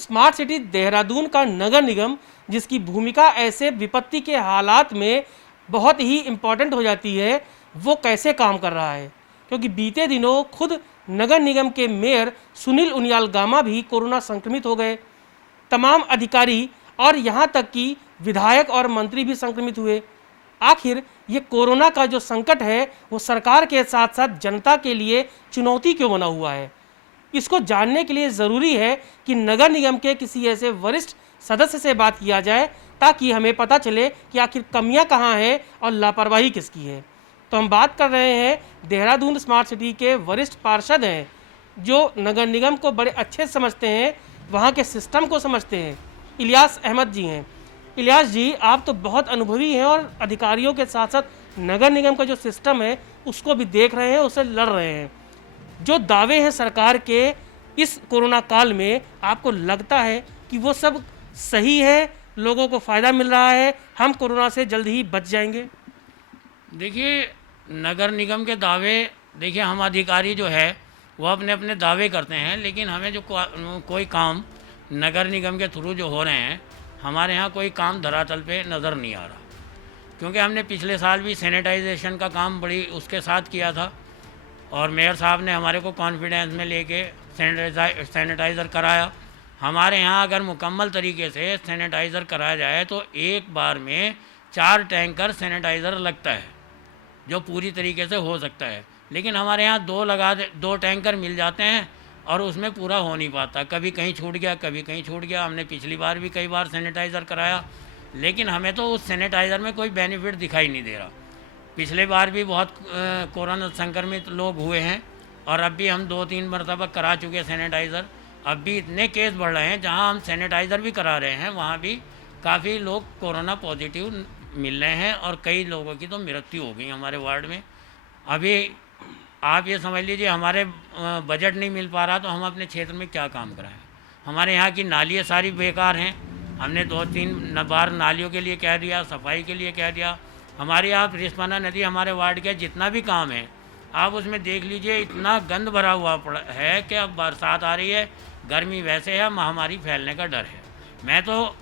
Smart city Dehradun का नगर निगम, जिसकी भूमिका ऐसे विपत्ति के हालात में बहुत ही इम्पॉर्टेंट हो जाती है, वो कैसे काम कर रहा है। क्योंकि बीते दिनों खुद नगर निगम के मेयर सुनील उनियाल गामा भी कोरोना संक्रमित हो गए। तमाम अधिकारी और यहाँ तक कि विधायक और मंत्री भी संक्रमित हुए। आखिर ये कोरोना का जो संकट है वो सरकार के साथ साथ जनता के लिए चुनौती क्यों बना हुआ है, इसको जानने के लिए ज़रूरी है कि नगर निगम के किसी ऐसे वरिष्ठ सदस्य से बात किया जाए, ताकि हमें पता चले कि आखिर कमियां कहां हैं और लापरवाही किसकी है। तो हम बात कर रहे हैं देहरादून स्मार्ट सिटी के वरिष्ठ पार्षद हैं, जो नगर निगम को बड़े अच्छे से समझते हैं, वहाँ के सिस्टम को समझते हैं। इलियास अहमद जी हैं। इलियास जी, आप तो बहुत अनुभवी हैं और अधिकारियों के साथ साथ नगर निगम का जो सिस्टम है उसको भी देख रहे हैं, उससे लड़ रहे हैं। जो दावे हैं सरकार के इस कोरोना काल में, आपको लगता है कि वो सब सही है, लोगों को फ़ायदा मिल रहा है, हम कोरोना से जल्द ही बच जाएंगे? देखिए, नगर निगम के दावे, देखिए हम अधिकारी जो है वो अपने अपने दावे करते हैं, लेकिन हमें जो कोई काम नगर निगम के थ्रू जो हो रहे हैं, हमारे यहाँ कोई काम धरातल पे नज़र नहीं आ रहा। क्योंकि हमने पिछले साल भी सैनिटाइजेशन का काम बड़ी उसके साथ किया था और मेयर साहब ने हमारे को कॉन्फिडेंस में लेके सैनिटाइज़र कराया। हमारे यहाँ अगर मुकम्मल तरीके से सैनिटाइज़र कराया जाए तो एक बार में 4 टैंकर सैनिटाइज़र लगता है, जो पूरी तरीके से हो सकता है। लेकिन हमारे यहाँ 2 टैंकर मिल जाते हैं और उसमें पूरा हो नहीं पाता। कभी कहीं छूट गया, कभी कहीं छूट गया। हमने पिछली बार भी कई बार सैनिटाइज़र कराया, लेकिन हमें तो उस सैनिटाइज़र में कोई बेनिफिट दिखाई नहीं दे रहा। पिछले बार भी बहुत कोरोना संक्रमित लोग हुए हैं और अब भी हम 2-3 मरतबा करा चुके सैनिटाइज़र। अब भी इतने केस बढ़ रहे हैं, जहां हम सैनिटाइज़र भी करा रहे हैं वहां भी काफ़ी लोग कोरोना पॉजिटिव मिल रहे हैं और कई लोगों की तो मृत्यु हो गई हमारे वार्ड में। अभी आप ये समझ लीजिए, हमारे बजट नहीं मिल पा रहा तो हम अपने क्षेत्र में क्या काम कराएं। हमारे यहाँ की नालियाँ सारी बेकार हैं। हमने 2-3 बार नालियों के लिए कह दिया, सफाई के लिए कह दिया। हमारे यहाँ रिस्पना नदी हमारे वार्ड के जितना भी काम है आप उसमें देख लीजिए, इतना गंद भरा हुआ पड़ा है कि अब बरसात आ रही है, गर्मी वैसे है, महामारी फैलने का डर है। मैं तो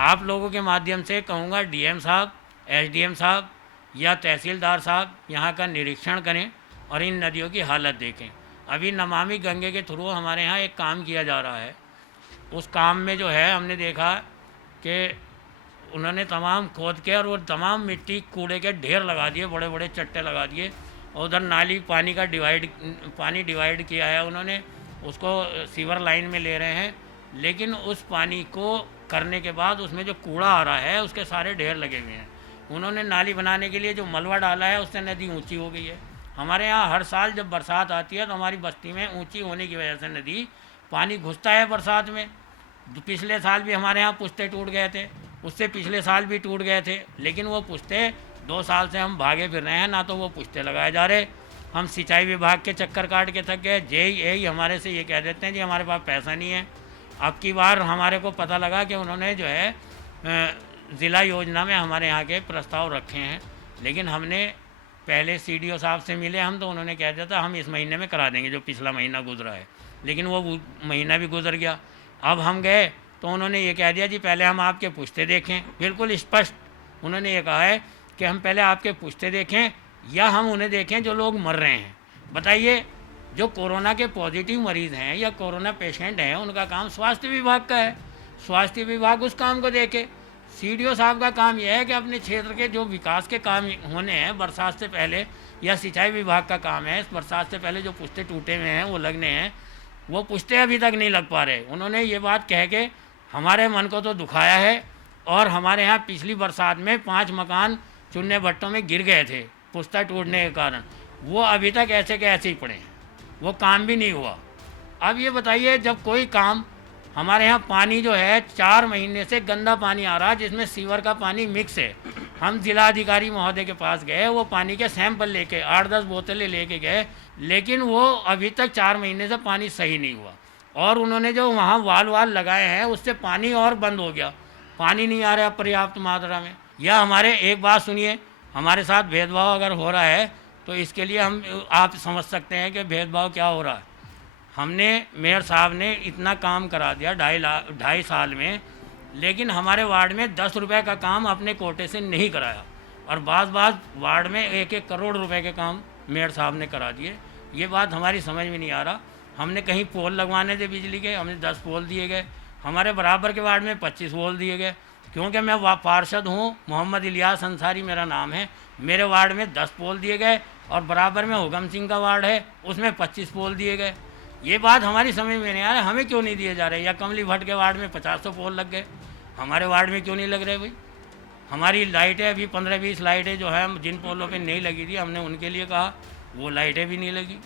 आप लोगों के माध्यम से कहूँगा, डीएम साहब, एसडीएम साहब या तहसीलदार साहब यहाँ का निरीक्षण करें और इन नदियों की हालत देखें। अभी नमामि गंगे के थ्रू हमारे यहाँ एक काम किया जा रहा है। उस काम में जो है हमने देखा कि उन्होंने तमाम खोद के और वो तमाम मिट्टी कूड़े के ढेर लगा दिए, बड़े बड़े चट्टे लगा दिए। और उधर नाली पानी डिवाइड किया है उन्होंने, उसको सीवर लाइन में ले रहे हैं। लेकिन उस पानी को करने के बाद उसमें जो कूड़ा आ रहा है उसके सारे ढेर लगे हुए हैं। उन्होंने नाली बनाने के लिए जो मलबा डाला है उससे नदी ऊंची हो गई है। हमारे यहाँ हर साल जब बरसात आती है तो हमारी बस्ती में ऊंची होने की वजह से नदी पानी घुसता है बरसात में। पिछले साल भी हमारे यहाँ पुश्ते टूट गए थे, उससे पिछले साल भी टूट गए थे। लेकिन वो पुश्ते 2 साल से हम भागे फिर रहे हैं, ना तो वो पुश्ते लगाए जा रहे। हम सिंचाई विभाग के चक्कर काट के थक गए। जेई हमारे से ये कह देते हैं जी हमारे पास पैसा नहीं है। अब की बार हमारे को पता लगा कि उन्होंने जो है ज़िला योजना में हमारे यहाँ के प्रस्ताव रखे हैं, लेकिन हमने पहले सीडीओ साहब से मिले हम, तो उन्होंने कह दिया था हम इस महीने में करा देंगे जो पिछला महीना गुजरा है। लेकिन वो महीना भी गुजर गया। अब हम गए तो उन्होंने ये कह दिया जी पहले हम आपके पुश्ते देखें। बिल्कुल स्पष्ट उन्होंने ये कहा है कि हम पहले आपके पुश्ते देखें या हम उन्हें देखें जो लोग मर रहे हैं। बताइए, जो कोरोना के पॉजिटिव मरीज़ हैं या कोरोना पेशेंट हैं उनका काम स्वास्थ्य विभाग का है। स्वास्थ्य विभाग उस काम को देखे। सीडीओ साहब का काम यह है कि अपने क्षेत्र के जो विकास के काम होने हैं बरसात से पहले, या सिंचाई विभाग का काम है बरसात से पहले जो पुश्ते टूटे हुए हैं वो लगने हैं, वो पुश्ते अभी तक नहीं लग पा रहे। उन्होंने ये बात कह के हमारे मन को तो दुखाया है। और हमारे यहाँ पिछली बरसात में 5 मकान चुन्ने भट्टों में गिर गए थे पुश्ता टूटने के कारण, वो अभी तक ऐसे के ऐसे ही पड़े हैं, वो काम भी नहीं हुआ। अब ये बताइए, जब कोई काम, हमारे यहाँ पानी जो है 4 महीने से गंदा पानी आ रहा है जिसमें सीवर का पानी मिक्स है। हम जिलाधिकारी महोदय के पास गए, वो पानी के सैंपल लेके 8-10 बोतलें लेके गए, लेकिन वो अभी तक 4 महीने से पानी सही नहीं हुआ। और उन्होंने जो वहाँ वाल लगाए हैं उससे पानी और बंद हो गया, पानी नहीं आ रहा पर्याप्त मात्रा में। या हमारे एक बात सुनिए, हमारे साथ भेदभाव अगर हो रहा है तो इसके लिए हम आप समझ सकते हैं कि भेदभाव क्या हो रहा है। हमने मेयर साहब ने इतना काम करा दिया 2.5 साल में, लेकिन हमारे वार्ड में 10 रुपये का काम अपने कोटे से नहीं कराया, और बाज़ वार्ड में 1-1 करोड़ रुपए के काम मेयर साहब ने करा दिए। ये बात हमारी समझ में नहीं आ रहा। हमने कहीं पोल लगवाने थे बिजली के, हमने 10 पोल दिए गए। हमारे बराबर के वार्ड में 25 पोल दिए गए। क्योंकि मैं पार्षद हूँ, मोहम्मद इलियास अंसारी मेरा नाम है, मेरे वार्ड में 10 पोल दिए गए, और बराबर में हुकम सिंह का वार्ड है, उसमें 25 पोल दिए गए। ये बात हमारी समझ में नहीं आ रहा, हमें क्यों नहीं दिए जा रहे? या कमली भट्ट के वार्ड में 50 पोल लग गए, हमारे वार्ड में क्यों नहीं लग रहे भाई? हमारी लाइटें अभी 15-20 लाइटें जो है जिन पोलों पे नहीं लगी थी, हमने उनके लिए कहा, वो लाइटें भी नहीं लगी।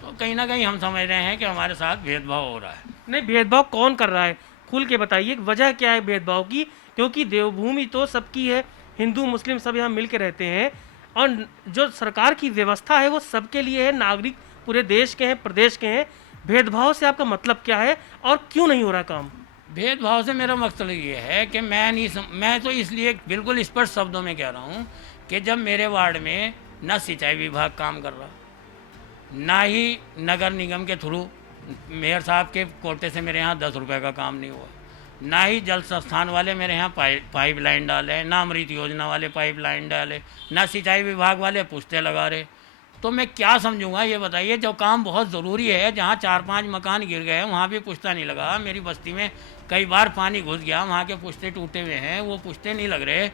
तो कहीं ना कहीं हम समझ रहे हैं कि हमारे साथ भेदभाव हो रहा है। नहीं, भेदभाव कौन कर रहा है? खुल के बताइए, वजह क्या है भेदभाव की? क्योंकि देवभूमि तो सबकी है, हिंदू मुस्लिम सब यहाँ मिल के रहते हैं, और जो सरकार की व्यवस्था है वो सबके लिए है, नागरिक पूरे देश के हैं, प्रदेश के हैं। भेदभाव से आपका मतलब क्या है और क्यों नहीं हो रहा काम? भेदभाव से मेरा मकसद ये है कि मैं तो इसलिए बिल्कुल स्पष्ट शब्दों में कह रहा हूँ कि जब मेरे वार्ड में ना सिंचाई विभाग काम कर रहा, ना ही नगर निगम के थ्रू मेयर साहब के कोटे से मेरे यहाँ 10 रुपये का काम नहीं हुआ, ना ही जल संस्थान वाले मेरे यहाँ पाइप लाइन डाले, ना अमृत योजना वाले पाइप लाइन डाले, ना सिंचाई विभाग वाले पुश्ते लगा रहे, तो मैं क्या समझूंगा ये बताइए? जो काम बहुत ज़रूरी है, जहाँ 4-5 मकान गिर गए वहाँ भी पुश्ता नहीं लगा। मेरी बस्ती में कई बार पानी घुस गया, वहाँ के पुश्ते टूटे हुए हैं, वो पुश्ते नहीं लग रहे।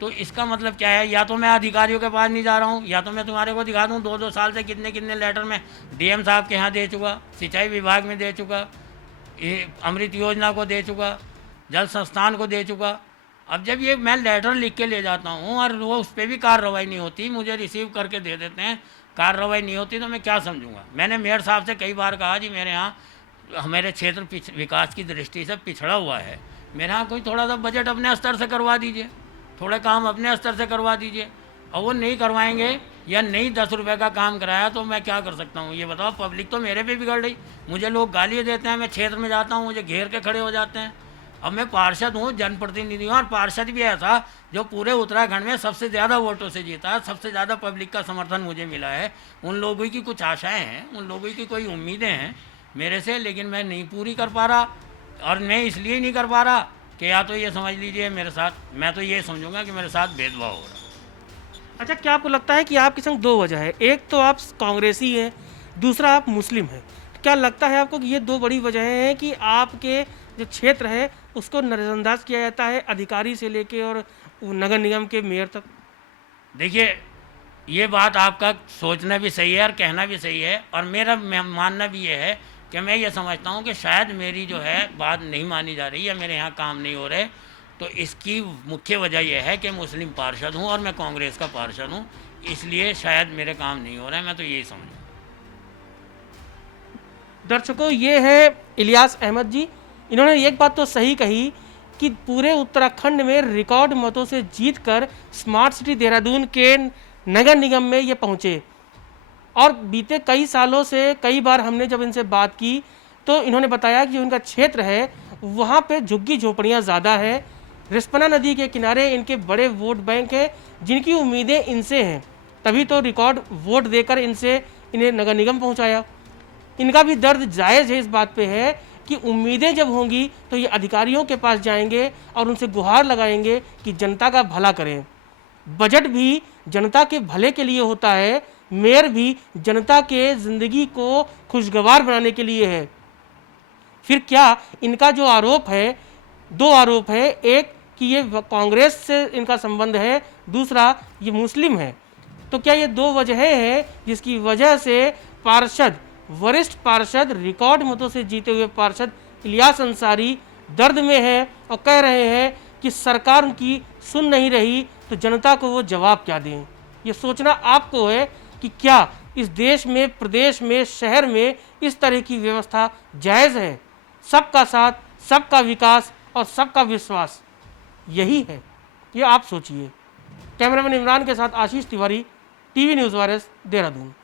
तो इसका मतलब क्या है? या तो मैं अधिकारियों के पास नहीं जा रहा हूँ, या तो मैं तुम्हारे को दिखा दूँ 2-2 साल से कितने कितने लेटर में DM साहब के यहाँ दे चुका, सिंचाई विभाग में दे चुका, अमृत योजना को दे चुका, जल संस्थान को दे चुका। अब जब ये मैं लेटर लिख के ले जाता हूँ और वो उस पर भी कार्रवाई नहीं होती, मुझे रिसीव करके दे देते हैं, कार्रवाई नहीं होती, तो मैं क्या समझूंगा? मैंने मेयर साहब से कई बार कहा जी मेरे यहाँ मेरे क्षेत्र विकास की दृष्टि से पिछड़ा हुआ है, मेरे यहाँ कोई थोड़ा सा बजट अपने स्तर से करवा दीजिए, थोड़े काम अपने स्तर से करवा दीजिए। और वो नहीं करवाएंगे या नहीं 10 रुपये का काम कराया तो मैं क्या कर सकता हूँ? ये बताओ। पब्लिक तो मेरे पे बिगड़ रही, मुझे लोग गाली देते हैं, मैं क्षेत्र में जाता हूँ मुझे घेर के खड़े हो जाते हैं। अब मैं पार्षद हूँ, जनप्रतिनिधि हूँ, और पार्षद भी ऐसा जो पूरे उत्तराखंड में सबसे ज़्यादा वोटों से जीता है, सबसे ज़्यादा पब्लिक का समर्थन मुझे मिला है। उन लोगों की कुछ आशाएं हैं, उन लोगों की कोई उम्मीदें हैं मेरे से, लेकिन मैं नहीं पूरी कर पा रहा। और मैं इसलिए नहीं कर पा रहा कि या तो ये समझ लीजिए मेरे साथ, मैं तो ये समझूंगा कि मेरे साथ भेदभाव हो रहा है। अच्छा, क्या आपको लगता है कि आपके संग 2 वजह है? एक तो आप कांग्रेसी हैं, दूसरा आप मुस्लिम हैं। क्या लगता है आपको कि ये 2 बड़ी वजहें हैं कि आपके जो क्षेत्र है उसको नज़रअंदाज किया जाता है, अधिकारी से लेके और नगर निगम के मेयर तक? देखिए, ये बात आपका सोचना भी सही है और कहना भी सही है, और मेरा मानना भी ये है कि मैं ये समझता हूँ कि शायद मेरी जो है बात नहीं मानी जा रही है, मेरे यहाँ काम नहीं हो रहे। तो इसकी मुख्य वजह यह है कि मुस्लिम पार्षद हूँ और मैं कांग्रेस का पार्षद हूँ, इसलिए शायद मेरे काम नहीं हो रहे हैं। मैं तो यही समझूँ। दर्शकों, ये है इलियास अहमद जी। इन्होंने एक बात तो सही कही कि पूरे उत्तराखंड में रिकॉर्ड मतों से जीतकर स्मार्ट सिटी देहरादून के नगर निगम में ये पहुँचे, और बीते कई सालों से कई बार हमने जब इनसे बात की तो इन्होंने बताया कि जो इनका क्षेत्र है वहाँ पे झुग्गी झोपड़ियाँ ज़्यादा है, रिस्पना नदी के किनारे इनके बड़े वोट बैंक है, जिनकी उम्मीदें इनसे हैं, तभी तो रिकॉर्ड वोट देकर इन्हें नगर निगम पहुँचाया। इनका भी दर्द जायज़ है, इस बात पे है कि उम्मीदें जब होंगी तो ये अधिकारियों के पास जाएंगे और उनसे गुहार लगाएंगे कि जनता का भला करें। बजट भी जनता के भले के लिए होता है, मेयर भी जनता के ज़िंदगी को खुशगवार बनाने के लिए है। फिर क्या इनका जो आरोप है, 2 आरोप है, एक कि ये कांग्रेस से इनका संबंध है, दूसरा ये मुस्लिम है। तो क्या ये 2 वजहें हैं जिसकी वजह से पार्षद, वरिष्ठ पार्षद, रिकॉर्ड मतों से जीते हुए पार्षद इलियास अंसारी दर्द में है और कह रहे हैं कि सरकार उनकी सुन नहीं रही, तो जनता को वो जवाब क्या दें? ये सोचना आपको है कि क्या इस देश में, प्रदेश में, शहर में इस तरह की व्यवस्था जायज़ है? सबका साथ, सबका विकास और सबका विश्वास यही है, ये आप सोचिए। कैमरामैन इमरान के साथ Ashish Tiwari, TV news virus, Dehradun.